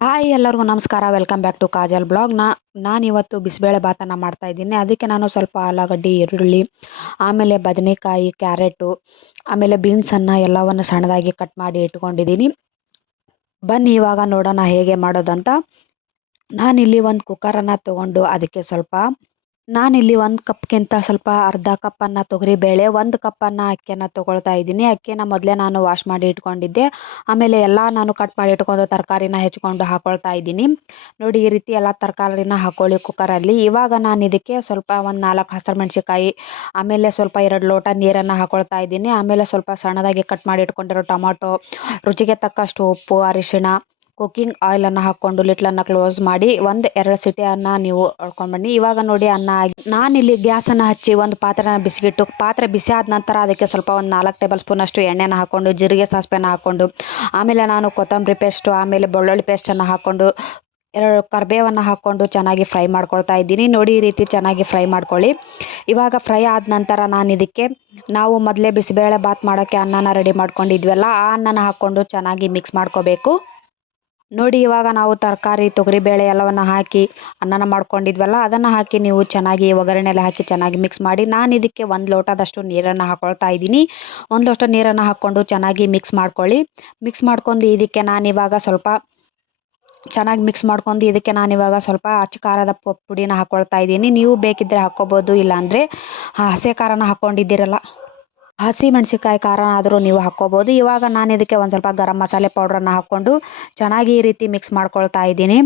Hi ಎಲ್ಲರಿಗೂ ನಮಸ್ಕಾರ. Welcome back to Kajal blog. ನಾನಿವತ್ತು ಬಿಸಿಬೇಳೆ ಭಾತನ ಮಾಡ್ತಾ ಇದ್ದೀನಿ. ಅದಕ್ಕೆ ನಾನು ಸ್ವಲ್ಪ ಆಲೂಗಡ್ಡೆ, ಈರುಳ್ಳಿ, ಆಮೇಲೆ ಬದನೆಕಾಯಿ, ಕ್ಯಾರೆಟು, ಆಮೇಲೆ ಬೀನ್ಸನ್ನು ಎಲ್ಲವನ್ನು ಸಣ್ಣದಾಗಿ ಕಟ್ ಮಾಡಿ ಇಟ್ಕೊಂಡಿದ್ದೀನಿ. ಬನ್ನಿ ಇವಾಗ ನೋಡೋಣ ಹೇಗೆ ಮಾಡೋದಂತ. ನಾನಿಲ್ಲಿ ಒಂದು ಕುಕ್ಕರನ್ನು ತೊಗೊಂಡು ಅದಕ್ಕೆ ನಾನಿಲ್ಲಿ 1 ಕಪ್ಗಿಂತ ಸ್ವಲ್ಪ ಅರ್ಧ ಕಪ್ಪನ್ನು ತೊಗರಿಬೇಳೆ, 1 ಕಪ್ಪನ್ನು ಅಕ್ಕಿಯನ್ನು ತೊಗೊಳ್ತಾ ಇದ್ದೀನಿ. ಅಕ್ಕಿನ ಮೊದಲೇ ನಾನು ವಾಶ್ ಮಾಡಿ ಇಟ್ಕೊಂಡಿದ್ದೆ. ಆಮೇಲೆ ನಾನು ಕಟ್ ಮಾಡಿ ಇಟ್ಕೊಂಡು ತರಕಾರಿನ ಹೆಚ್ಕೊಂಡು ಹಾಕ್ಕೊಳ್ತಾ ಇದ್ದೀನಿ. ನೋಡಿ, ಈ ರೀತಿ ಎಲ್ಲ ತರಕಾರಿನ ಹಾಕ್ಕೊಳ್ಳಿ ಕುಕ್ಕರಲ್ಲಿ. ಇವಾಗ ನಾನು ಇದಕ್ಕೆ ಸ್ವಲ್ಪ ಒಂದು 4 ಹಸಿರು ಮೆಣಸಿಕಾಯಿ, ಆಮೇಲೆ ಸ್ವಲ್ಪ 2 ಲೋಟ ನೀರನ್ನು ಹಾಕ್ಕೊಳ್ತಾ ಇದ್ದೀನಿ. ಆಮೇಲೆ ಸ್ವಲ್ಪ ಸಣ್ಣದಾಗಿ ಕಟ್ ಮಾಡಿ ಇಟ್ಕೊಂಡಿರೋ ಟೊಮಾಟೊ, ರುಚಿಗೆ ತಕ್ಕಷ್ಟು ಉಪ್ಪು, ಅರಿಶಿಣ, ಕುಕ್ಕಿಂಗ್ ಆಯಿಲನ್ನು ಹಾಕ್ಕೊಂಡು ಲಿಟ್ಲನ್ನು ಕ್ಲೋಸ್ ಮಾಡಿ 1-2 ಸಿಟಿಯನ್ನು ನೀವು ಬನ್ನಿ. ಇವಾಗ ನೋಡಿ ನಾನಿಲ್ಲಿ ಗ್ಯಾಸನ್ನು ಹಚ್ಚಿ ಒಂದು ಪಾತ್ರೆನ ಬಿಸಿಗಿಟ್ಟು, ಪಾತ್ರೆ ಬಿಸಿ ಆದ ನಂತರ ಅದಕ್ಕೆ ಸ್ವಲ್ಪ ಒಂದು 4 ಟೇಬಲ್ ಸ್ಪೂನ್ ಅಷ್ಟು ಎಣ್ಣೆನ ಹಾಕ್ಕೊಂಡು, ಜೀರಿಗೆ ಸಾಸಿವೆನ ಹಾಕ್ಕೊಂಡು, ಆಮೇಲೆ ನಾನು ಕೊತ್ತಂಬರಿ ಪೇಸ್ಟು, ಆಮೇಲೆ ಬೆಳ್ಳುಳ್ಳಿ ಪೇಸ್ಟನ್ನು ಹಾಕ್ಕೊಂಡು, 2 ಕರಿಬೇವನ್ನು ಹಾಕ್ಕೊಂಡು ಚೆನ್ನಾಗಿ ಫ್ರೈ ಮಾಡ್ಕೊಳ್ತಾ ಇದ್ದೀನಿ. ನೋಡಿ, ಈ ರೀತಿ ಚೆನ್ನಾಗಿ ಫ್ರೈ ಮಾಡ್ಕೊಳ್ಳಿ. ಇವಾಗ ಫ್ರೈ ಆದ ನಂತರ ನಾನು ಇದಕ್ಕೆ ನಾವು ಮೊದಲೇ ಬಿಸಿಬೇಳೆ ಬಾತ್ ಮಾಡೋಕ್ಕೆ ಅನ್ನನ ರೆಡಿ ಮಾಡ್ಕೊಂಡಿದ್ವಲ್ಲ, ಆ ಅನ್ನನ ಹಾಕ್ಕೊಂಡು ಚೆನ್ನಾಗಿ ಮಿಕ್ಸ್ ಮಾಡ್ಕೋಬೇಕು. ನೋಡಿ, ಇವಾಗ ನಾವು ತರಕಾರಿ, ತೊಗರಿಬೇಳೆ ಎಲ್ಲವನ್ನು ಹಾಕಿ ಅನ್ನನ ಮಾಡ್ಕೊಂಡಿದ್ವಲ್ಲ, ಅದನ್ನು ಹಾಕಿ ನೀವು ಚೆನ್ನಾಗಿ ಒಗ್ಗರಣೆಯಲ್ಲಿ ಹಾಕಿ ಚೆನ್ನಾಗಿ ಮಿಕ್ಸ್ ಮಾಡಿ. ನಾನು ಇದಕ್ಕೆ 1 ಲೋಟದಷ್ಟು ನೀರನ್ನು ಹಾಕ್ಕೊಳ್ತಾ ಇದ್ದೀನಿ. 1 ಲೋಟ ನೀರನ್ನು ಹಾಕ್ಕೊಂಡು ಚೆನ್ನಾಗಿ ಮಿಕ್ಸ್ ಮಾಡ್ಕೊಳ್ಳಿ. ಮಿಕ್ಸ್ ಮಾಡ್ಕೊಂಡು ಇದಕ್ಕೆ ನಾನಿವಾಗ ಸ್ವಲ್ಪ ಅಚ್ಚ ಖಾರದ ಪುಡಿನ ಹಾಕ್ಕೊಳ್ತಾ ಇದ್ದೀನಿ. ನೀವು ಬೇಕಿದ್ದರೆ ಹಾಕ್ಕೋಬೋದು, ಇಲ್ಲಾಂದರೆ ಹಸಿ ಖಾರನ ಹಾಕ್ಕೊಂಡಿದ್ದೀರಲ್ಲ, ಹಸಿ ಮೆಣಸಿಕಾಯಿ ಖಾರ ಆದರೂ ನೀವು ಹಾಕ್ಕೋಬೋದು. ಇವಾಗ ನಾನು ಇದಕ್ಕೆ ಒಂದು ಸ್ವಲ್ಪ ಗರಂ ಮಸಾಲೆ ಪೌಡ್ರನ್ನು ಹಾಕ್ಕೊಂಡು ಚೆನ್ನಾಗಿ ಈ ರೀತಿ ಮಿಕ್ಸ್ ಮಾಡ್ಕೊಳ್ತಾ ಇದ್ದೀನಿ.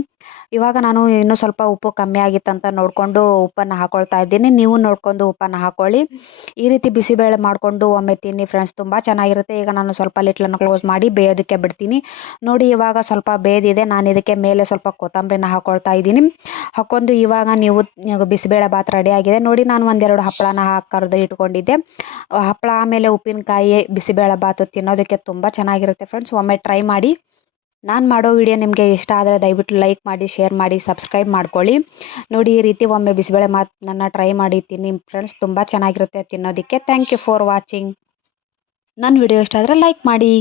ಇವಾಗ ನಾನು ಇನ್ನೂ ಸ್ವಲ್ಪ ಉಪ್ಪು ಕಮ್ಮಿ ಆಗಿತ್ತಂತ ನೋಡಿಕೊಂಡು ಉಪ್ಪನ್ನು ಹಾಕ್ಕೊಳ್ತಾ ಇದ್ದೀನಿ. ನೀವು ನೋಡಿಕೊಂಡು ಉಪ್ಪನ್ನು ಹಾಕ್ಕೊಳ್ಳಿ. ಈ ರೀತಿ ಬಿಸಿಬೇಳೆ ಮಾಡಿಕೊಂಡು ಒಮ್ಮೆ ತಿನ್ನಿ ಫ್ರೆಂಡ್ಸ್, ತುಂಬ ಚೆನ್ನಾಗಿರುತ್ತೆ. ಈಗ ನಾನು ಸ್ವಲ್ಪ ಲಿಟ್ಲನ್ನು ಕ್ಲೋಸ್ ಮಾಡಿ ಬೇಯೋದಕ್ಕೆ ಬಿಡ್ತೀನಿ. ನೋಡಿ, ಇವಾಗ ಸ್ವಲ್ಪ ಬೇಯ್ದಿದೆ. ನಾನು ಇದಕ್ಕೆ ಮೇಲೆ ಸ್ವಲ್ಪ ಕೊತ್ತಂಬರಿನ ಹಾಕ್ಕೊಳ್ತಾ ಇದ್ದೀನಿ. ಹಾಕ್ಕೊಂಡು ಇವಾಗ ನೀವು ಬಿಸಿಬೇಳೆ ಭಾತ್ ರೆಡಿ ಆಗಿದೆ. ನೋಡಿ, ನಾನು 1-2 ಹಪ್ಪಳನ ಕರೆದು ಇಟ್ಕೊಂಡಿದ್ದೆ. ಹಪ್ಪಳ ಆಮೇಲೆ ಉಪ್ಪಿನಕಾಯಿ ಬಿಸಿಬೇಳೆ ಭಾತು ತಿನ್ನೋದಕ್ಕೆ ತುಂಬ ಚೆನ್ನಾಗಿರುತ್ತೆ ಫ್ರೆಂಡ್ಸ್. ಒಮ್ಮೆ ಟ್ರೈ ಮಾಡಿ. ನಾನು ಮಾಡೋ ವಿಡಿಯೋ ನಿಮಗೆ ಇಷ್ಟ ಆದರೆ ದಯವಿಟ್ಟು ಲೈಕ್ ಮಾಡಿ, ಶೇರ್ ಮಾಡಿ, ಸಬ್ಸ್ಕ್ರೈಬ್ ಮಾಡ್ಕೊಳ್ಳಿ. ನೋಡಿ, ಈ ರೀತಿ ಒಮ್ಮೆ ಬಿಸಿಬೇಳೆ ಭಾತನ್ನ ಟ್ರೈ ಮಾಡಿ ತಿನ್ನಿ ಫ್ರೆಂಡ್ಸ್, ತುಂಬ ಚೆನ್ನಾಗಿರುತ್ತೆ ತಿನ್ನೋದಕ್ಕೆ. Thank you for watching. ನನ್ನ ವಿಡಿಯೋ ಇಷ್ಟ ಆದರೆ ಲೈಕ್ ಮಾಡಿ.